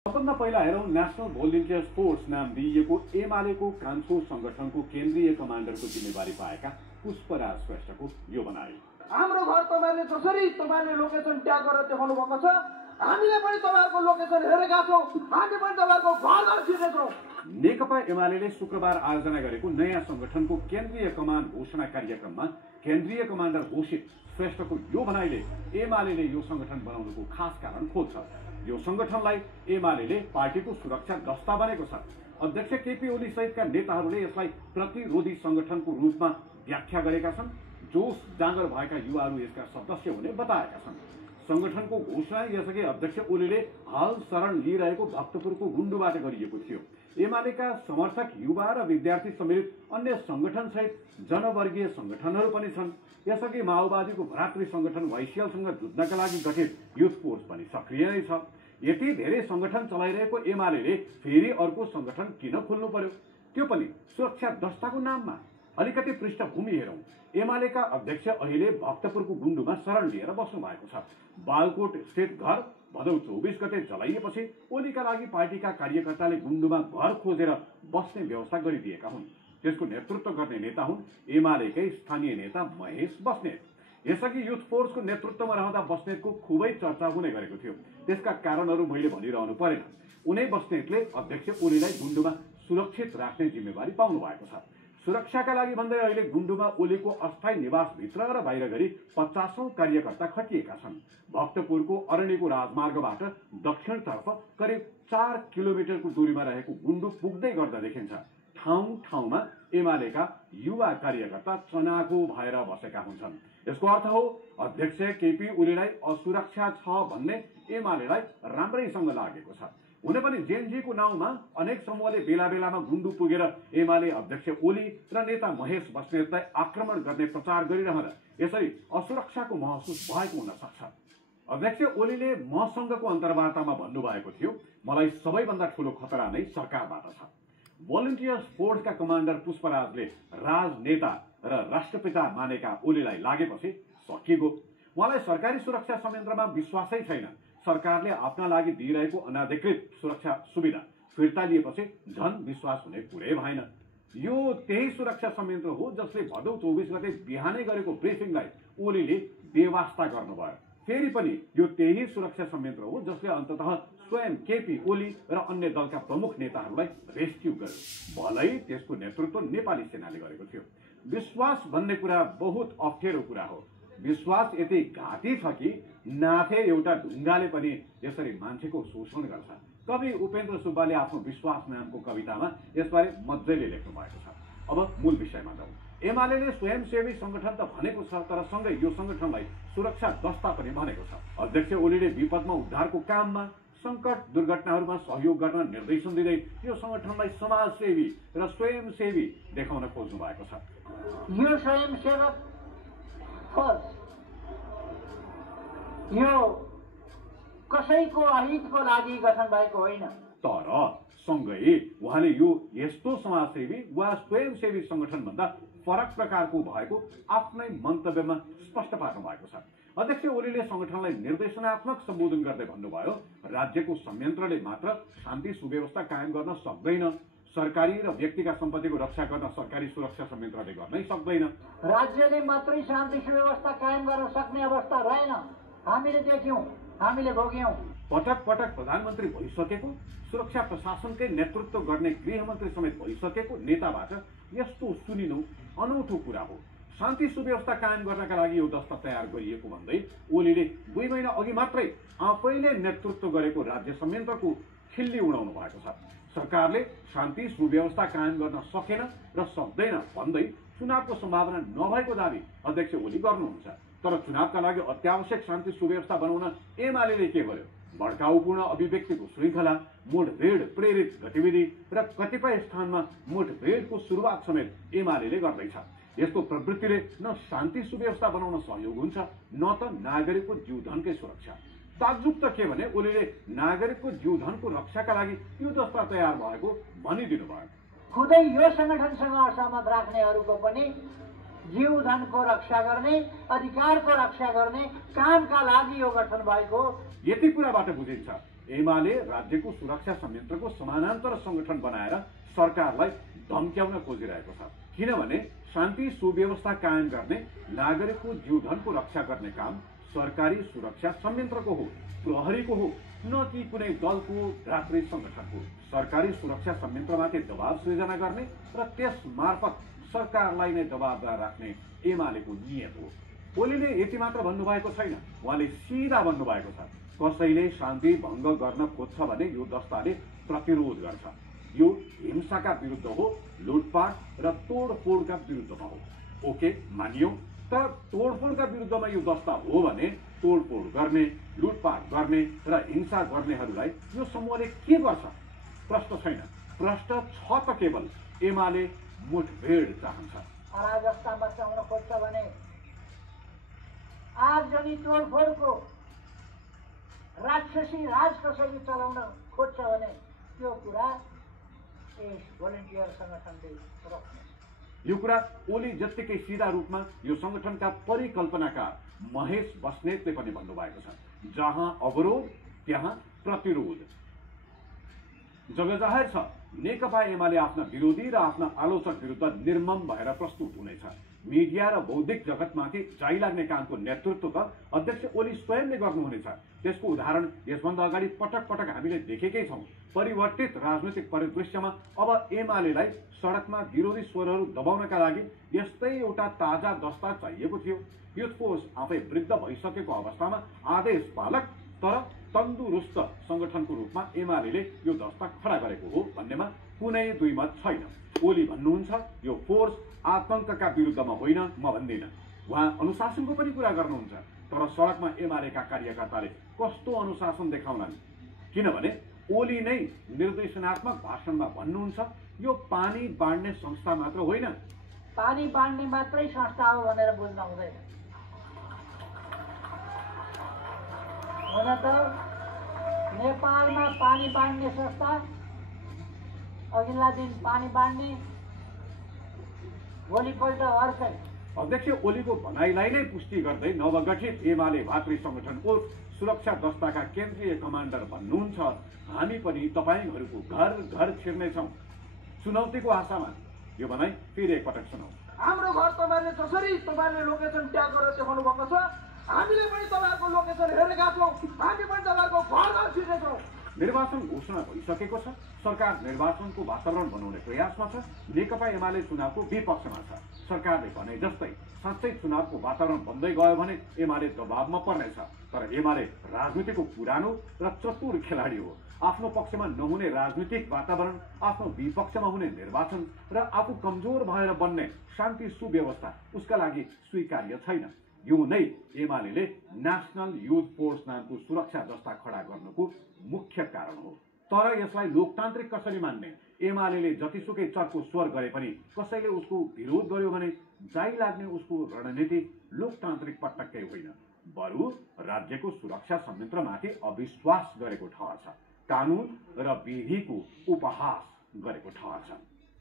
सबभन्दा पहिला हेरौं नेशनल भोलिन्टियर्स फोर्स नाम दिइएको एमालेको कान्छो संगठनको केन्द्रीय कमान्डरको जिम्मेवारी पाएका पुष्पराज श्रेष्ठको यो भनाइ। हाम्रो घर तपाईहरुले जसरी तपाईले लोकेसन ट्याग गरेर देखाउनु भएको छ, हामीले पनि तपाईहरुको लोकेसन हेरेका छौं, हामी पनि तपाईहरुको घर घर छिर्नेछौं। नेकपा एमालेले शुक्रबार आयोजना गरेको नयाँ संगठनको केन्द्रीय कमान घोषणा कार्यक्रममा केन्द्रीय कमान्डर घोषित श्रेष्ठको यो भनाइले एमालेले यो संगठन बनाउनुको खास कारण खोज्छ। यो संगठनलाई एमालेले पार्टीको सुरक्षा दस्ता बनेको छ। अध्यक्ष केपी ओली सहितका नेताहरूले यसलाई प्रतिरोधी संगठनको रूपमा व्याख्या गरेका छन्। जोश जाँगर भएका युवाहरू यसका सदस्य हुने बताएका छन्। संगठनको घोषणा यसअघि अध्यक्ष ओलीले हाल शरण लिइरहेको भक्तपुरको गुण्डुबाट गरिएको थियो। एमालेका समर्थक युवा र विद्यार्थी सम्मिलित अन्य संगठन सहित जनवर्गीय संगठनहरू पनि छन्। यसअघि माओवादीको भ्रातृ संगठन वाइसिएलसँग जुझ्नका लागि गठित युथ फोर्स पनि सक्रिय नै छ। यति धेरै संगठन चलाइरहेको एमालेले फेरि अर्को संगठन किन खोल्नु पर्यो, त्यो पनि सुरक्षा दस्ताको नाममा? अलिकति पृष्ठभूमि हेरौं। एमालेका अध्यक्ष अहिले भक्तपुरको गुण्डुमा शरण लिएर बस्नु भएको छ। बालकोट स्थित घर भदौ 24 गते जलाइएपछि ओलीका लागि पार्टीका कार्यकर्ताले गुण्डुमा घर खोजेर बस्ने व्यवस्था गरिदिएका हुन्। त्यसको नेतृत्व गर्ने नेता हुन् एमालेकै स्थानीय नेता महेश बस्नेत। यसअघि युथ फोर्सको नेतृत्वमा रहँदा बस्नेतको खुबै चर्चा हुने गरेको थियो। त्यसका कारणहरू मैले भनिरहनु परेन। उनै बस्नेतले अध्यक्ष ओलीलाई गुण्डुमा सुरक्षित राख्ने जिम्मेवारी पाउनु भएको छ। सुरक्षाका लागि भन्दै अहिले गुण्डुमा ओलीको अस्थायी निवासभित्र र बाहिर गरी 50औं कार्यकर्ता खटिएका छन्। भक्तपुरको अरण्यको राजमार्गबाट दक्षिणतर्फ करिब 4 किलोमिटरको दूरीमा रहेको गुण्डु पुग्दै गर्दा देखिन्छ ठाउँ ठाउँमा एमालेका युवा कार्यकर्ता चनाखो भएर बसेका हुन्छन्। यसको अर्थ हो अध्यक्ष केपी ओलीलाई असुरक्षा छ भन्ने एमालेलाई राम्रैसँग लागेको छ। हुन पनि जेएनजीको नाउँमा अनेक समूहले बेला बेलामा गुण्डु पुगेर एमाले अध्यक्ष ओली र नेता महेश बस्नेतलाई आक्रमण गर्ने प्रचार गरिरहँदा यसरी असुरक्षाको महसुस भएको हुन सक्छ। अध्यक्ष ओलीले मसँगको अन्तर्वार्तामा भन्नुभएको थियो, मलाई सबैभन्दा ठूलो खतरा नै सरकारबाट छ। भोलिन्टियर्स फोर्सका कमान्डर पुष्पराजले राजनेता र राष्ट्रपिता मानेका ओलीलाई लागेपछि सकिएको। उहाँलाई सरकारी सुरक्षा संयन्त्रमा विश्वासै छैन। सरकारले आफ्ना लागि दिइरहेको अनाधिकृत सुरक्षा सुविधा फिर्ता लिएपछि झन विश्वास हुने कुरै भएन। यो त्यही सुरक्षा संयन्त्र हो जसले भदौ 24 गते बिहानै गरेको ब्रिफिङलाई ओलीले बेवास्ता गर्नुभयो। फेरि पनि यो त्यही सुरक्षा संयन्त्र हो जसले अन्ततः स्वयं केपी ओली र अन्य दलका प्रमुख नेताहरूलाई रेस्क्यु गर्यो। भलै त्यसको नेतृत्व नेपाली सेनाले गरेको थियो। विश्वास भन्ने कुरा बहुत अप्ठ्यारो कुरा हो। विश्वास यति घाती छ कि नाथे एउटा ढुङ्गाले पनि यसरी मान्छेको शोषण गर्छ। कवि उपेन्द्र सुब्बाले आफ्नो विश्वास नामको कवितामा यसबारे मजाले लेख्नु भएको छ। अब मूल विषयमा जाउँ। एमालेले स्वयंसेवी संगठन त भनेको छ, तर सँगै यो संगठनलाई सुरक्षा दस्ता पनि भनेको छ। अध्यक्ष ओलीले विपदमा उद्धारको काममा संकट दुर्घटनाहरूमा सहयोग गर्न निर्देशन दिँदै यो संगठनलाई समाजसेवी र स्वयंसेवी देखाउन खोज्नु भएको छ। यो स्वयंसेवक फोर्स यो कसैको अहितको लागि गठन भएको होइन। तर सँगै उहाँले यो यस्तो समाजसेवी वा स्वयंसेवी संगठन भन्दा फरक प्रकारको भएको आफ्नै मन्तव्यमा स्पष्ट पार्नु भएको छ। अध्यक्ष ओलीले संगठनलाई निर्देशनात्मक सम्बोधन गर्दै भन्नुभयो, राज्यको संयन्त्रले मात्र शान्ति सुव्यवस्था कायम गर्न सक्दैन। सरकारी र व्यक्तिगत सम्पत्तिको रक्षा गर्न सरकारी सुरक्षा संयन्त्रले गर्नै सक्दैन। राज्यले मात्रै शान्ति सुव्यवस्था कायम गर्न सक्ने अवस्था रहेन। हामीले देख्यौं, हामीले भोग्यौं। पटक पटक प्रधानमन्त्री भइसकेको, सुरक्षा प्रशासनकै नेतृत्व गर्ने गृहमन्त्री समेत भइसकेको नेताबाट यस्तो सुनिनु अनौठो कुरा हो। शान्ति सुव्यवस्था कायम गर्नका लागि यो दस्ता तयार गरिएको भन्दै ओलीले 2 महिना अघि मात्रै आफैले नेतृत्व गरेको राज्य संयन्त्रको खिल्ली उडाउनु भएको छ। सरकारले शान्ति सुव्यवस्था कायम गर्न सकेन र सक्दैन भन्दै चुनावको सम्भावना नभएको दावी अध्यक्ष ओली गर्नुहुन्छ। तर चुनावका लागि अत्यावश्यक शान्ति सुव्यवस्था बनाउन एमालेले के गर्यो? भड्काउपूर्ण अभिव्यक्तिको श्रृङ्खला, मुठभेड प्रेरित गतिविधि र कतिपय स्थानमा मुठभेडको सुरुवात समेत एमालेले गर्दैछ। यस्तो प्रवृत्तिले न शान्ति सुव्यवस्था बनाउन सहयोग हुन्छ, न त नागरिकको जीवधनकै सुरक्षा। ताज्जुब त के भने ओलीले नागरिकको जीवधनको रक्षाका लागि यो दस्ता तयार भएको भनिदिनु भयो। खुदै यो संगठनसँग असहमत राख्नेहरूको पनि जीवधनको रक्षा गर्ने, अधिकारको रक्षा गर्ने कामका लागि यो गठन भएको। यति कुराबाट बुझिन्छ एमाले राज्यको सुरक्षा संयन्त्रको समानान्तर संगठन बनाएर सरकारलाई धम्क्याउन खोजिरहेको छ। किनभने शान्ति सुव्यवस्था कायम गर्ने, नागरिकको जीवधनको रक्षा गर्ने काम सरकारी सुरक्षा संयन्त्रको हो, प्रहरीको हो, न कि कुनै दलको रात्रि संगठनको। सरकारी सुरक्षा संयन्त्रमाथि दबाव सृजना गर्ने र त्यस मार्फत सरकारलाई नै दबावदार राख्ने एमालेको नियत हो। ओलीले यति मात्र भन्नुभएको छैन, उहाँले सिधा भन्नुभएको छ, कसैले शान्ति भङ्ग गर्न खोज्छ भने यो दस्ताले प्रतिरोध गर्छ। यो हिंसाका विरुद्ध हो, लुटपाट र तोडफोडका विरुद्धमा हो। ओके, मानियो, तर तोडफोडका विरुद्धमा यो दस्ता हो भने तोडफोड गर्ने, लुटपाट गर्ने र हिंसा गर्नेहरूलाई यो समूहले के गर्छ? प्रश्न छैन, प्रश्न छ त केवल एमाले मुठभेड चाहन्छ। अराजकता मचाउन खोज्छ भने, आगजनी तोडफोडको राक्षसी राज कसैले चलाउन खोज्छ भने त्यो कुरा यस भोलिन्टियर संगठनले रोक्ने। यो कुरा ओली जत्तिकै सिधा रूपमा यो संगठनका परिकल्पनाकार महेश बस्नेतले पनि भन्नुभएको छ। जहाँ अवरोध त्यहाँ प्रतिरोध। जगजाहेर छ, नेकपा एमाले आफ्ना विरोधी र आफ्ना आलोचक विरुद्ध निर्मम भएर प्रस्तुत हुनेछ। मिडिया र बौद्धिक जगतमाथि जाइ लाग्ने कामको नेतृत्व त अध्यक्ष ओली स्वयंले गर्नुहुनेछ। त्यसको उदाहरण यसभन्दा अगाडि पटक पटक हामीले देखेकै छौँ। परिवर्तित राजनैतिक परिदृश्यमा अब एमालेलाई सडकमा विरोधी स्वरहरू दबाउनका लागि यस्तै एउटा ताजा दस्ता चाहिएको थियो। युथ फोर्स आफै वृद्ध भइसकेको अवस्थामा आदेश पालक तर तन्दुरुस्त संगठनको रूपमा एमाले यो दस्ता खडा गरेको हो भन्नेमा कुनै दुई मत छैन। ओली भन्नुहुन्छ, यो फोर्स आतंकका विरुद्धमा होइन, म भन्दिनँ। उहाँ अनुशासनको पनि कुरा गर्नुहुन्छ, तर सडकमा एमालेका कार्यकर्ताले कस्तो अनुशासन देखाउलान्? किनभने ओली नै निर्देशनात्मक भाषणमा भन्नुहुन्छ, यो पानी बाँड्ने संस्था मात्र होइन, पानी बाँड्ने मात्रै संस्था हो भनेर बुझ्न हुँदैन। हुन त नेपालमा पानी बाँड्ने संस्था, अघिल्ला दिन पानी बाँड्ने, भोलिपल्ट अर्कै। अध्यक्ष ओलीको भनाइलाई नै पुष्टि गर्दै नवगठित एमाले भातृ संगठनको सुरक्षा दस्ताका केन्द्रीय कमान्डर भन्नुहुन्छ, हामी पनि तपाईहरूको घर घर छिर्नेछौँ चुनौतीको आशामा। यो भनाइ फेरि एकपटक सुनौ। हाम्रो घर तपाईँले जसरी तपाईँले लोकेसन ट्याग गरेर देखाउनु भएको छ, हामीले पनि तपाईँहरूको लोकेसन हेरेका छौँ। हामी पनि तपाईँहरूको घर घर छिर्नेछौँ। निर्वाचन घोषणा भइसकेको छ। सरकार निर्वाचनको वातावरण बनाउने प्रयासमा छ। नेकपा एमाले चुनावको विपक्षमा छ। सरकारले भने जस्तै साँच्चै चुनावको वातावरण बन्दै गयो भने एमाले दबावमा पर्नेछ। तर एमाले राजनीतिको पुरानो र चतुर खेलाडी हो। आफ्नो पक्षमा नहुने राजनीतिक वातावरण, आफ्नो विपक्षमा हुने निर्वाचन र आफू कमजोर भएर बन्ने शान्ति सुव्यवस्था उसका लागि स्वीकार्य छैन। यो नै एमाले नेशनल युथ फोर्स नामको सुरक्षा दस्ता खडा गर्नुको मुख्य कारण हो। तर यसलाई लोकतान्त्रिक कसरी मान्ने? एमाले जतिसुकै चर्को स्वर गरे पनि कसैले उसको विरोध गर्यो भने जाइ लाग्ने उसको रणनीति लोकतान्त्रिक पटक्कै होइन, बरु राज्यको सुरक्षा संयन्त्रमाथि अविश्वास गरेको ठहर छ, कानुन र विधिको उपहास गरेको ठहर छ।